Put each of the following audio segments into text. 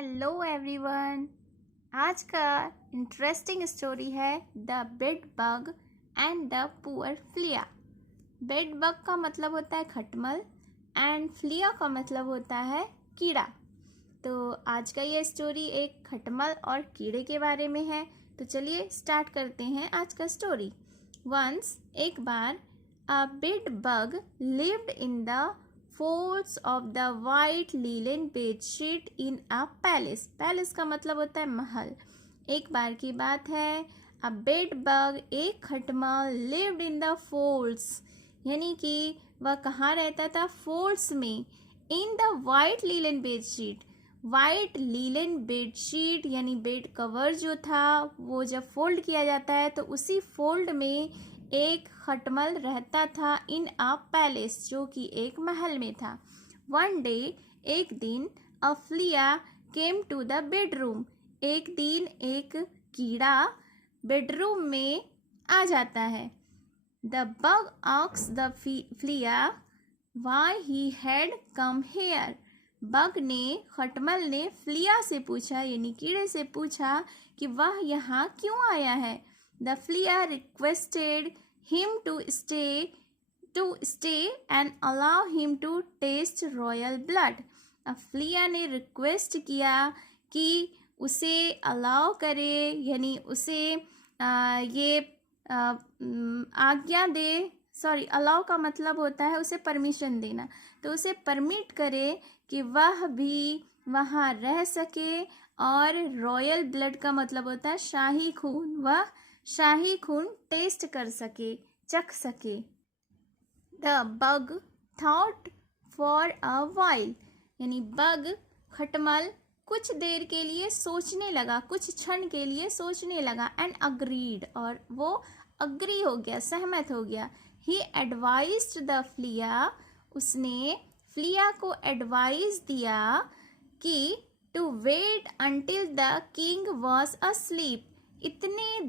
Hello everyone. आज का interesting story है the bed bug and the poor Phulia. Bed bug का मतलब होता है खटमल एंड फ्लिया का मतलब होता है कीड़ा। तो आज का ये स्टोरी एक खटमल और कीड़े के बारे में है। तो चलिए स्टार्ट करते हैं आज का स्टोरी। वंस एक बार a bedbug lived in the folds of the white linen bedsheet in a palace। Palace का मतलब होता है महल। एक बार की बात है, a bed bug एक खटमल lived in the folds, यानी कि वह कहाँ रहता था? folds में। in the white linen bedsheet, white linen bedsheet यानी बेड कवर जो था वो जब फोल्ड किया जाता है तो उसी फोल्ड में एक खटमल रहता था इन अ पैलेस, जो कि एक महल में था। वन डे एक दिन a flea came to the bedroom, एक दिन एक कीड़ा बेडरूम में आ जाता है। The bug asked the flea why he had come here. Bug ने खटमल ने फ्लिया से पूछा यानी कीड़े से पूछा कि वह यहाँ क्यों आया है। The flea requested him to stay and allow him to taste royal blood. अब फ्लिया ने रिक्वेस्ट किया कि उसे अलाउ करे यानी उसे आज्ञा दे। सॉरी, अलाउ का मतलब होता है उसे परमिशन देना, तो उसे परमिट करे कि वह भी वहाँ रह सके और रॉयल ब्लड का मतलब होता है शाही खून, वह शाही खून टेस्ट कर सके, चख सके। The bug thought for a while, यानी बग खटमल कुछ देर के लिए सोचने लगा, कुछ क्षण के लिए सोचने लगा। एंड अग्रीड, और वो अग्री हो गया, सहमत हो गया। ही एडवाइज्ड द फ्लिया, उसने फ्लिया को एडवाइस दिया कि to wait until the king was asleep, इतने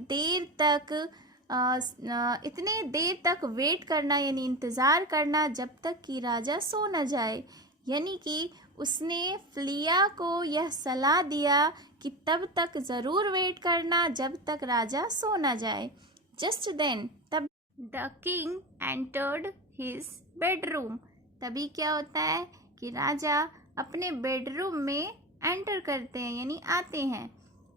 देर तक वेट करना यानी इंतज़ार करना जब तक कि राजा सो न जाए। यानी कि उसने फ्लिया को यह सलाह दिया कि तब तक ज़रूर वेट करना जब तक राजा सो न जाए। जस्ट देन, तब the king entered his bedroom, तभी क्या होता है कि राजा अपने बेडरूम में एंटर करते हैं यानी आते हैं।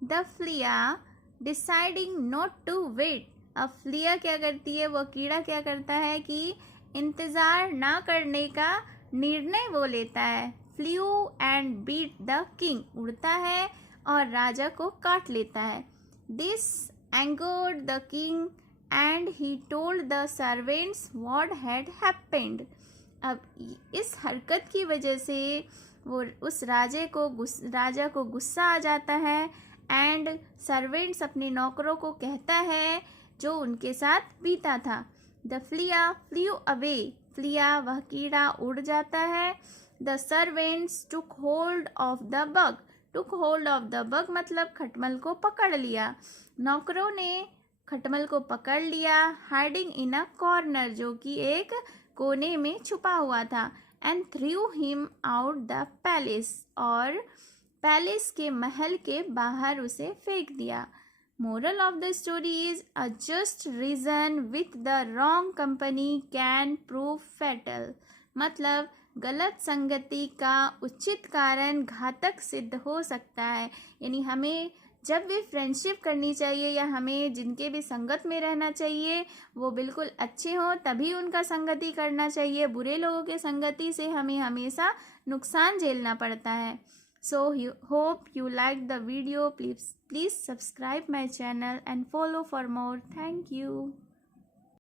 The flea deciding not to wait, अब फ्लिया क्या करती है, वो कीड़ा क्या करता है कि इंतज़ार ना करने का निर्णय वो लेता है। Flew and bit the king, उड़ता है और राजा को काट लेता है। This angered the king and he told the servants what had happened. अब इस हरकत की वजह से वो उस राजा को गुस्सा आ जाता है एंड सर्वेंट्स अपने नौकरों को कहता है जो उनके साथ बीता था। The Phulia flu away, Phulia वह कीड़ा उड़ जाता है। The servants took hold of the bug, took hold of the bug मतलब खटमल को पकड़ लिया। नौकरों ने खटमल को पकड़ लिया। हाइडिंग इन अ कॉर्नर, जो कि एक कोने में छुपा हुआ था। And threw him out the palace, और पैलेस के महल के बाहर उसे फेंक दिया। Moral of the story is a just reason with the wrong company can prove fatal, मतलब गलत संगति का उचित कारण घातक सिद्ध हो सकता है। यानी हमें जब भी फ्रेंडशिप करनी चाहिए या हमें जिनके भी संगत में रहना चाहिए वो बिल्कुल अच्छे हों, तभी उनका संगति करना चाहिए। बुरे लोगों के संगति से हमें हमेशा नुकसान झेलना पड़ता है। So hope you liked the video. Please subscribe my channel and follow for more. Thank you.